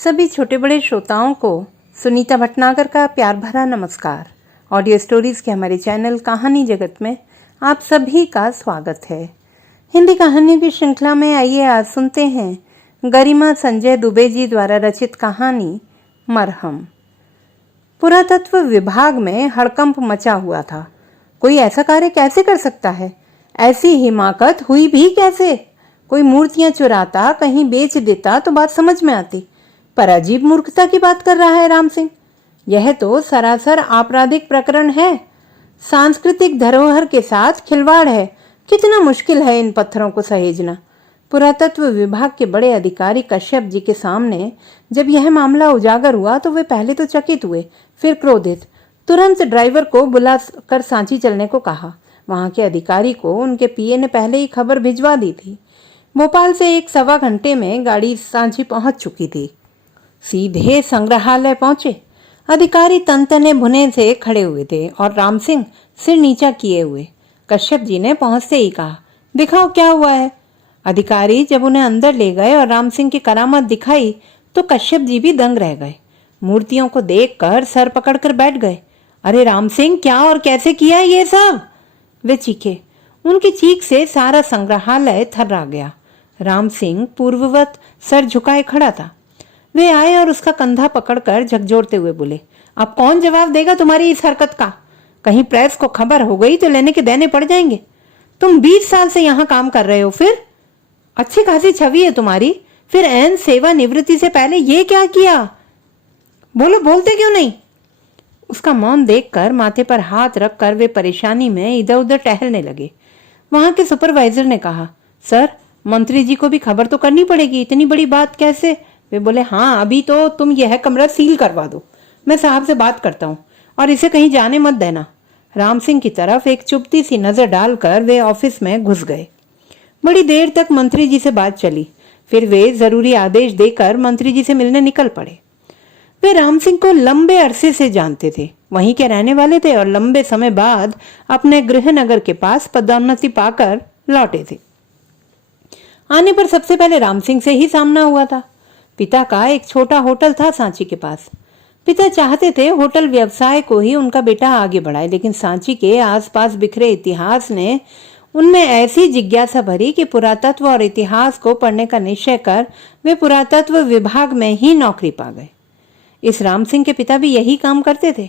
सभी छोटे बड़े श्रोताओं को सुनीता भटनागर का प्यार भरा नमस्कार। ऑडियो स्टोरीज के हमारे चैनल कहानी जगत में आप सभी का स्वागत है। हिंदी कहानियों की श्रृंखला में आइए आज सुनते हैं गरिमा संजय दुबे जी द्वारा रचित कहानी मरहम। पुरातत्व विभाग में हड़कंप मचा हुआ था। कोई ऐसा कार्य कैसे कर सकता है? ऐसी हिमाकत हुई भी कैसे? कोई मूर्तियां चुराता कहीं बेच देता तो बात समझ में आती, पर अजीब मूर्खता की बात कर रहा है राम सिंह। यह तो सरासर आपराधिक प्रकरण है, सांस्कृतिक धरोहर के साथ खिलवाड़ है। कितना मुश्किल है इन पत्थरों को सहेजना। पुरातत्व विभाग के बड़े अधिकारी कश्यप जी के सामने जब यह मामला उजागर हुआ तो वे पहले तो चकित हुए, फिर क्रोधित। तुरंत ड्राइवर को बुला कर सांची चलने को कहा। वहां के अधिकारी को उनके पीए ने पहले ही खबर भिजवा दी थी। भोपाल से 1-1.25 घंटे में गाड़ी सांची पहुंच चुकी थी। सीधे संग्रहालय पहुंचे। अधिकारी तनतने भुने से खड़े हुए थे और राम सिंह सिर नीचा किए हुए। कश्यप जी ने पहुंचते ही कहा, दिखाओ क्या हुआ है। अधिकारी जब उन्हें अंदर ले गए और राम सिंह की करामत दिखाई तो कश्यप जी भी दंग रह गए। मूर्तियों को देखकर सर पकड़कर बैठ गए। अरे राम सिंह, क्या और कैसे किया ये सब? वे चीखे। उनकी चीख से सारा संग्रहालय थर्रा गया। राम सिंह पूर्ववत सर झुकाए खड़ा था। वे आए और उसका कंधा पकड़कर झकझोरते हुए बोले, अब कौन जवाब देगा तुम्हारी इस हरकत का? कहीं प्रेस को खबर हो गई तो लेने के देने पड़ जाएंगे। तुम 20 साल से यहाँ काम कर रहे हो, फिर अच्छी खासी छवि है तुम्हारी, फिर एन सेवा निवृत्ति से पहले ये क्या किया? बोलो, बोलते क्यों नहीं? उसका मौन देखकर माथे पर हाथ रखकर वे परेशानी में इधर उधर टहलने लगे। वहां के सुपरवाइजर ने कहा, सर मंत्री जी को भी खबर तो करनी पड़ेगी, इतनी बड़ी बात कैसे? वे बोले, हाँ अभी तो तुम यह कमरा सील करवा दो, मैं साहब से बात करता हूँ, और इसे कहीं जाने मत देना। राम सिंह की तरफ एक चुपती सी नजर डालकर वे ऑफिस में घुस गए। बड़ी देर तक मंत्री जी से बात चली, फिर वे जरूरी आदेश देकर मंत्री जी से मिलने निकल पड़े। वे राम सिंह को लंबे अरसे से जानते थे, वहीं के रहने वाले थे और लंबे समय बाद अपने गृहनगर के पास पदोन्नति पाकर लौटे थे। आने पर सबसे पहले राम सिंह से ही सामना हुआ था। पिता का एक छोटा होटल था सांची के पास। पिता चाहते थे होटल व्यवसाय को ही उनका बेटा आगे बढ़ाए, लेकिन सांची के आसपास बिखरे इतिहास ने उनमें ऐसी जिज्ञासा भरी कि पुरातत्व और इतिहास को पढ़ने का निश्चय कर वे पुरातत्व विभाग में ही नौकरी पा गए। इस राम सिंह के पिता भी यही काम करते थे।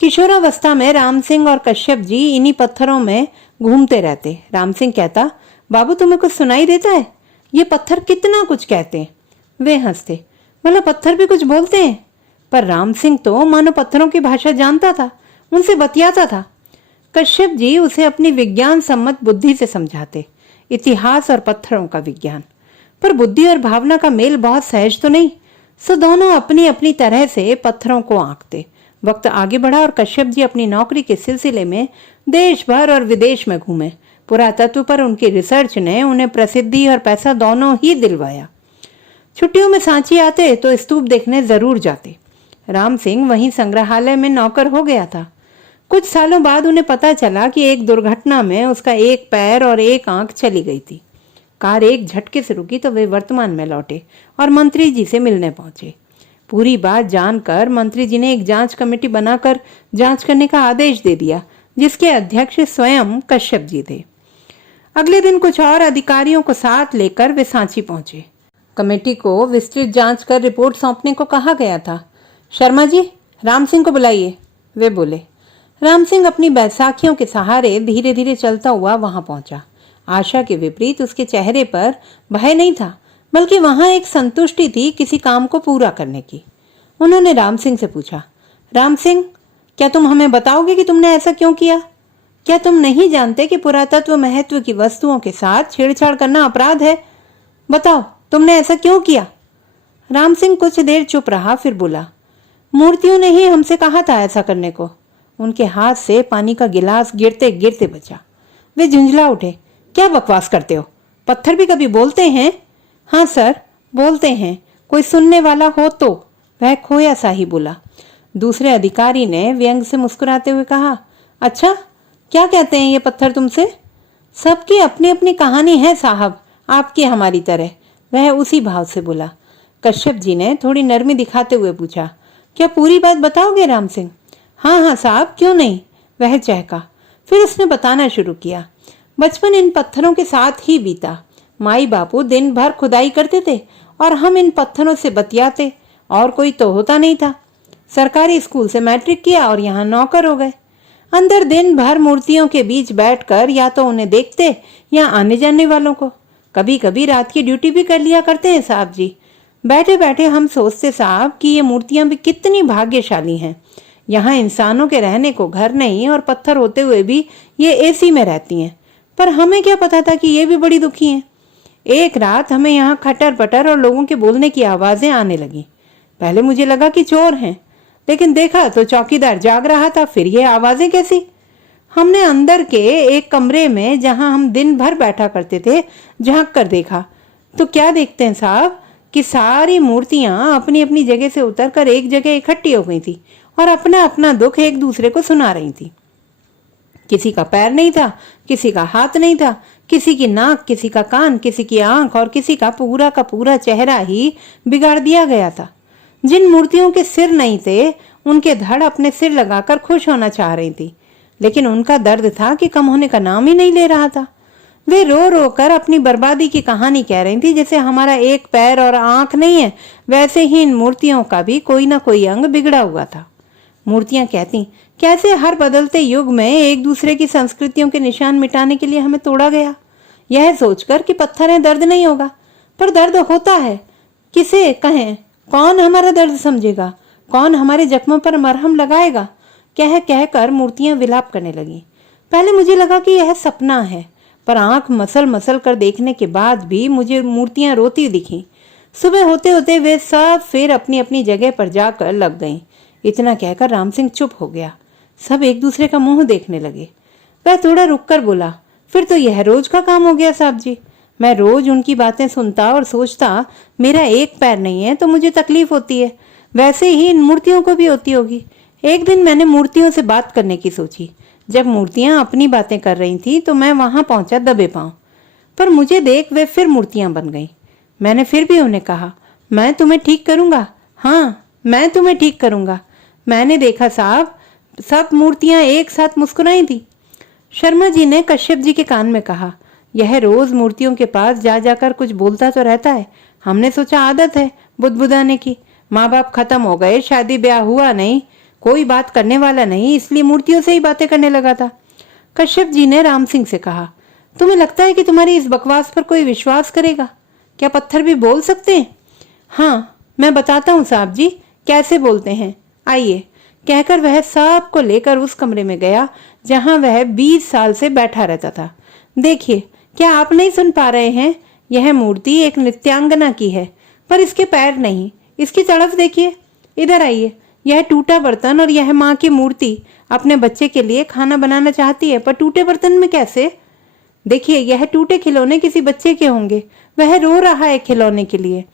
किशोरावस्था में राम सिंह और कश्यप जी इन्हीं पत्थरों में घूमते रहते। राम सिंह कहता, बाबू तुम्हें कुछ सुनाई देता है? ये पत्थर कितना कुछ कहते हैं। वे हंसते, भला पत्थर भी कुछ बोलते हैं? पर राम सिंह तो मानो पत्थरों की भाषा जानता था, उनसे बतियाता था। कश्यप जी उसे अपनी विज्ञान सम्मत बुद्धि से समझाते, इतिहास और पत्थरों का विज्ञान। पर बुद्धि और भावना का मेल बहुत सहज तो नहीं, सो दोनों अपनी अपनी तरह से पत्थरों को आंकते। वक्त आगे बढ़ा और कश्यप जी अपनी नौकरी के सिलसिले में देश भर और विदेश में घूमे। पुरातत्व पर उनकी रिसर्च ने उन्हें प्रसिद्धि और पैसा दोनों ही दिलवाया। छुट्टियों में सांची आते तो स्तूप देखने जरूर जाते। राम सिंह वहीं संग्रहालय में नौकर हो गया था। कुछ सालों बाद उन्हें पता चला कि एक दुर्घटना में उसका एक पैर और एक आंख चली गई थी। कार एक झटके से रुकी तो वे वर्तमान में लौटे और मंत्री जी से मिलने पहुंचे। पूरी बात जानकर मंत्री जी ने एक जांच कमेटी बनाकर जांच करने का आदेश दे दिया, जिसके अध्यक्ष स्वयं कश्यप जी थे। अगले दिन कुछ और अधिकारियों को साथ लेकर वे सांची पहुंचे। कमेटी को विस्तृत जांच कर रिपोर्ट सौंपने को कहा गया था। शर्मा जी, राम सिंह को बुलाइए, वे बोले। राम सिंह अपनी बैसाखियों के सहारे धीरे धीरे चलता हुआ वहां पहुंचा। आशा के विपरीत उसके चेहरे पर भय नहीं था, बल्कि वहां एक संतुष्टि थी किसी काम को पूरा करने की। उन्होंने राम सिंह से पूछा, राम सिंह, क्या तुम हमें बताओगे कि तुमने ऐसा क्यों किया? क्या तुम नहीं जानते कि पुरातत्व महत्व की वस्तुओं के साथ छेड़छाड़ करना अपराध है? बताओ, तुमने ऐसा क्यों किया? राम सिंह कुछ देर चुप रहा, फिर बोला, मूर्तियों ने ही हमसे कहा था ऐसा करने को। उनके हाथ से पानी का गिलास गिरते गिरते बचा। वे झुंझला उठे, क्या बकवास करते हो? पत्थर भी कभी बोलते हैं? हाँ सर, बोलते हैं, कोई सुनने वाला हो तो, वह खोया सा ही बोला। दूसरे अधिकारी ने व्यंग से मुस्कुराते हुए कहा, अच्छा, क्या कहते हैं ये पत्थर तुमसे? सबकी अपनी अपनी कहानी है साहब, आपकी हमारी तरह, वह उसी भाव से बोला। कश्यप जी ने थोड़ी नरमी दिखाते हुए पूछा। क्या पूरी बात बताओगे राम सिंह? हाँ हाँ साहब, क्यों नहीं, वह चहका। फिर उसने बताना शुरू किया। बचपन इन पत्थरों के साथ ही बीता। माई बापू दिन भर खुदाई करते थे और हम इन पत्थरों से बतियाते, और कोई तो होता नहीं था। सरकारी स्कूल से मैट्रिक किया और यहाँ नौकर हो गए। अंदर दिन भर मूर्तियों के बीच बैठकर या तो उन्हें देखते या आने जाने वालों को। कभी कभी रात की ड्यूटी भी कर लिया करते हैं साहब जी। बैठे बैठे हम सोचते साहब कि ये मूर्तियां भी कितनी भाग्यशाली हैं। यहाँ इंसानों के रहने को घर नहीं और पत्थर होते हुए भी ये एसी में रहती हैं। पर हमें क्या पता था कि ये भी बड़ी दुखी हैं। एक रात हमें यहाँ खटर पटर और लोगों के बोलने की आवाजें आने लगी। पहले मुझे लगा कि चोर हैं, लेकिन देखा तो चौकीदार जाग रहा था। फिर ये आवाजें कैसी? हमने अंदर के एक कमरे में, जहां हम दिन भर बैठा करते थे, झांक कर देखा तो क्या देखते हैं साहब कि सारी मूर्तियां अपनी अपनी जगह से उतरकर एक जगह इकट्ठी हो गई थी और अपना अपना दुख एक दूसरे को सुना रही थी। किसी का पैर नहीं था, किसी का हाथ नहीं था, किसी की नाक, किसी का कान, किसी की आंख और किसी का पूरा चेहरा ही बिगाड़ दिया गया था। जिन मूर्तियों के सिर नहीं थे, उनके धड़ अपने सिर लगाकर खुश होना चाह रही थी, लेकिन उनका दर्द था कि कम होने का नाम ही नहीं ले रहा था। वे रो रो कर अपनी बर्बादी की कहानी कह रही थी। जैसे हमारा एक पैर और आंख नहीं है, वैसे ही इन मूर्तियों का भी कोई ना कोई अंग बिगड़ा हुआ था। मूर्तियां कहती, कैसे हर बदलते युग में एक दूसरे की संस्कृतियों के निशान मिटाने के लिए हमें तोड़ा गया, यह सोचकर कि पत्थर है, दर्द नहीं होगा। पर दर्द होता है। किसे कहें? कौन हमारा दर्द समझेगा? कौन हमारे जख्मों पर मरहम लगाएगा? कह कह कर मूर्तियां विलाप करने लगी। पहले मुझे लगा कि यह सपना है, पर आंख मसल मसल कर देखने के बाद भी मुझे मूर्तियां रोती दिखी। सुबह होते होते वे सब फिर अपनी अपनी जगह पर जाकर लग गईं। इतना कहकर राम सिंह चुप हो गया। सब एक दूसरे का मुंह देखने लगे। वह थोड़ा रुककर बोला, फिर तो यह रोज का काम हो गया साहब जी। मैं रोज उनकी बातें सुनता और सोचता, मेरा एक पैर नहीं है तो मुझे तकलीफ होती है, वैसे ही इन मूर्तियों को भी होती होगी। एक दिन मैंने मूर्तियों से बात करने की सोची। जब मूर्तियां अपनी बातें कर रही थी तो मैं वहां पहुंचा दबे पांव, पर मुझे देख वे फिर मूर्तियां बन गईं। मैंने फिर भी उन्हें कहा, मैं तुम्हें ठीक करूंगा, हाँ मैं तुम्हें ठीक करूंगा। मैंने देखा साहब, सब मूर्तियां एक साथ मुस्कुराई थी। शर्मा जी ने कश्यप जी के कान में कहा, यह रोज मूर्तियों के पास जा जाकर कुछ बोलता तो रहता है। हमने सोचा आदत है बुदबुदाने की। माँ बाप खत्म हो गए, शादी ब्याह हुआ नहीं, कोई बात करने वाला नहीं, इसलिए मूर्तियों से ही बातें करने लगा था। कश्यप जी ने राम सिंह से कहा, तुम्हें लगता है कि तुम्हारी इस बकवास पर कोई विश्वास करेगा? क्या पत्थर भी बोल सकते हैं? हाँ मैं बताता हूँ साहब जी, कैसे बोलते हैं, आइए। कहकर वह सब को लेकर उस कमरे में गया जहां वह 20 साल से बैठा रहता था। देखिए, क्या आप नहीं सुन पा रहे हैं? यह मूर्ति एक नृत्यांगना की है, पर इसके पैर नहीं। इसकी तड़फ देखिए, इधर आइए। यह टूटा बर्तन और यह माँ की मूर्ति अपने बच्चे के लिए खाना बनाना चाहती है, पर टूटे बर्तन में कैसे? देखिए, यह टूटे खिलौने किसी बच्चे के होंगे, वह रो रहा है खिलौने के लिए।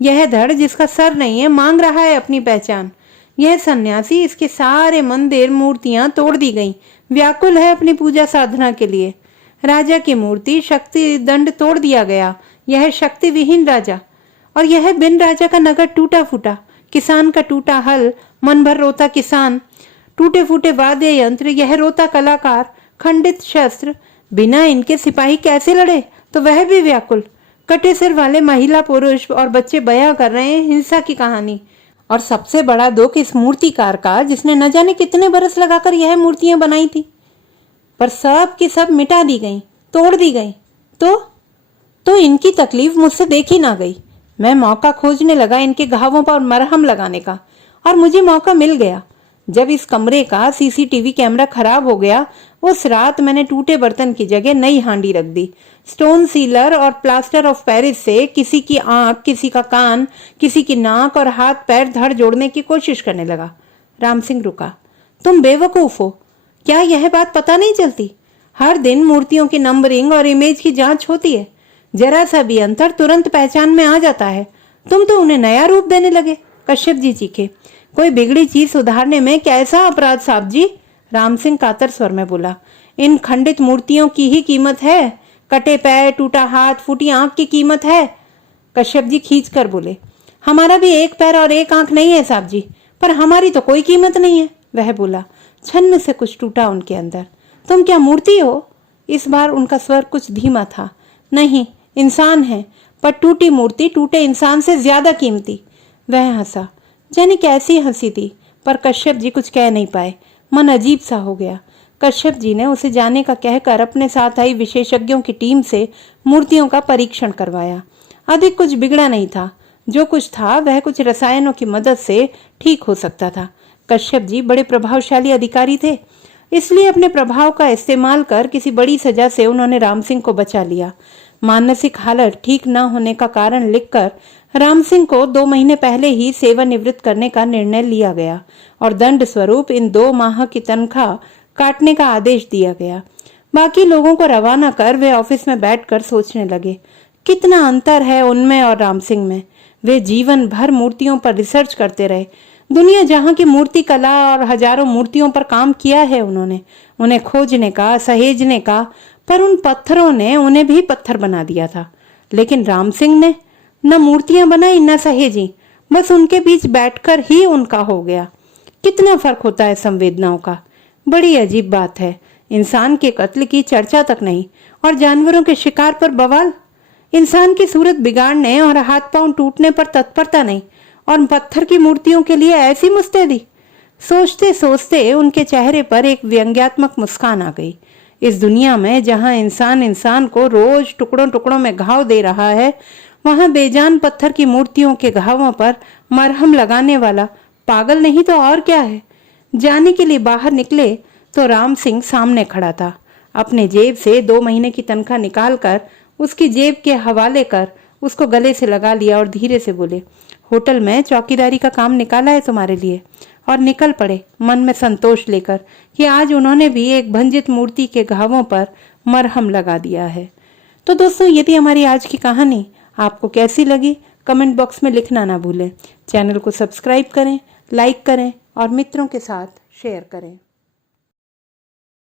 यह धड़ जिसका सर नहीं है मांग रहा है अपनी पहचान। यह सन्यासी, इसके सारे मंदिर मूर्तियां तोड़ दी गईं, व्याकुल है अपनी पूजा साधना के लिए। राजा की मूर्ति शक्ति दंड तोड़ दिया गया, यह शक्ति विहीन राजा। और यह बिन राजा का नगर टूटा फूटा, किसान का टूटा हल, मन भर रोता किसान, टूटे फूटे वाद्य यंत्र, यह रोता कलाकार, खंडित शस्त्र। बिना इनके सिपाही कैसे लड़े? तो वह भी व्याकुल। कटे सिर वाले महिला पुरुष और बच्चे बयां कर रहे हैं हिंसा की कहानी। और सबसे बड़ा दुख इस मूर्तिकार का, जिसने न जाने कितने बरस लगाकर यह मूर्तियां बनाई थी, पर सब की सब मिटा दी गई, तोड़ दी गई। तो इनकी तकलीफ मुझसे देखी ना गई। मैं मौका खोजने लगा इनके घावों पर मरहम लगाने का, और मुझे मौका मिल गया। जब इस कमरे का सीसीटीवी कैमरा खराब हो गया, उस रात मैंने टूटे बर्तन की जगह नई हांडी रख दी। स्टोन सीलर और प्लास्टर ऑफ पेरिस से किसी की आंख, किसी का कान, किसी की नाक और हाथ पैर धड़ जोड़ने की कोशिश करने लगा। राम सिंह रुका। तुम बेवकूफ हो, क्या यह बात पता नहीं चलती? हर दिन मूर्तियों की नंबरिंग और इमेज की जांच होती है, जरा सा भी अंतर तुरंत पहचान में आ जाता है। तुम तो उन्हें नया रूप देने लगे। कश्यप जी चीखे, कोई बिगड़ी चीज सुधारने में कैसा अपराध साहब जी? राम सिंह कातर स्वर में बोला, इन खंडित मूर्तियों की ही कीमत है, कटे पैर, टूटा हाथ, फूटी आंख की कीमत है। कश्यप जी खींच कर बोले, हमारा भी एक पैर और एक आंख नहीं है साहब जी, पर हमारी तो कोई कीमत नहीं है, वह बोला। छन्न से कुछ टूटा उनके अंदर। तुम क्या मूर्ति हो? इस बार उनका स्वर कुछ धीमा था। नहीं, इंसान है, पर टूटी मूर्ति टूटे इंसान से ज्यादा कीमती। वह हंसा। जाने कैसी हंसी थी, पर कश्यप जी कुछ कह नहीं पाए। मन अजीब सा हो गया। कश्यप जी ने उसे जाने का कहकर अपने साथ आई विशेषज्ञों की टीम से मूर्तियों का परीक्षण करवाया। अधिक कुछ बिगड़ा नहीं था। जो कुछ था वह कुछ रसायनों की मदद से ठीक हो सकता था। कश्यप जी बड़े प्रभावशाली अधिकारी थे, इसलिए अपने प्रभाव का इस्तेमाल कर किसी बड़ी सजा से उन्होंने राम सिंह को बचा लिया। मानसिक हालत ठीक न होने का कारण लिखकर राम सिंह को 2 महीने पहले ही सेवानिवृत्त करने का निर्णय लिया गया और दंड स्वरूप इन 2 माह की तनख्वाह काटने का आदेश दिया गया। बाकी लोगों को रवाना कर वे ऑफिस में बैठकर सोचने लगे, कितना अंतर है उनमें और राम सिंह में। वे जीवन भर मूर्तियों पर रिसर्च करते रहे। दुनिया जहां की मूर्ति कला और हजारों मूर्तियों पर काम किया है उन्होंने, उन्हें खोजने का, सहेजने का, पर उन पत्थरों ने उन्हें भी पत्थर बना दिया था। लेकिन राम सिंह ने न मूर्तियां बनाई न सहेजी, बस उनके बीच बैठकर ही उनका हो गया। कितना फर्क होता है संवेदनाओं का। बड़ी अजीब बात है, इंसान के कत्ल की चर्चा तक नहीं और जानवरों के शिकार पर बवाल। इंसान की सूरत बिगाड़ने और हाथ पांव टूटने पर तत्परता नहीं, और पत्थर की मूर्तियों के लिए ऐसी मुस्तैदी। सोचते सोचते उनके चेहरे पर एक व्यंग्यात्मक मुस्कान आ गई। इस दुनिया में जहां इंसान इंसान को रोज टुकड़ों टुकड़ों में घाव दे रहा है, वहां बेजान पत्थर की मूर्तियों के घावों पर मरहम लगाने वाला पागल नहीं तो और क्या है। जाने के लिए बाहर निकले तो राम सिंह सामने खड़ा था। अपने जेब से 2 महीने की तनख्वाह निकालकर उसकी जेब के हवाले कर उसको गले से लगा लिया और धीरे से बोले, होटल में चौकीदारी का काम निकाला है तुम्हारे लिए। और निकल पड़े मन में संतोष लेकर कि आज उन्होंने भी एक भंजित मूर्ति के घावों पर मरहम लगा दिया है। तो दोस्तों, ये थी हमारी आज की कहानी। आपको कैसी लगी कमेंट बॉक्स में लिखना ना भूलें। चैनल को सब्सक्राइब करें, लाइक करें और मित्रों के साथ शेयर करें।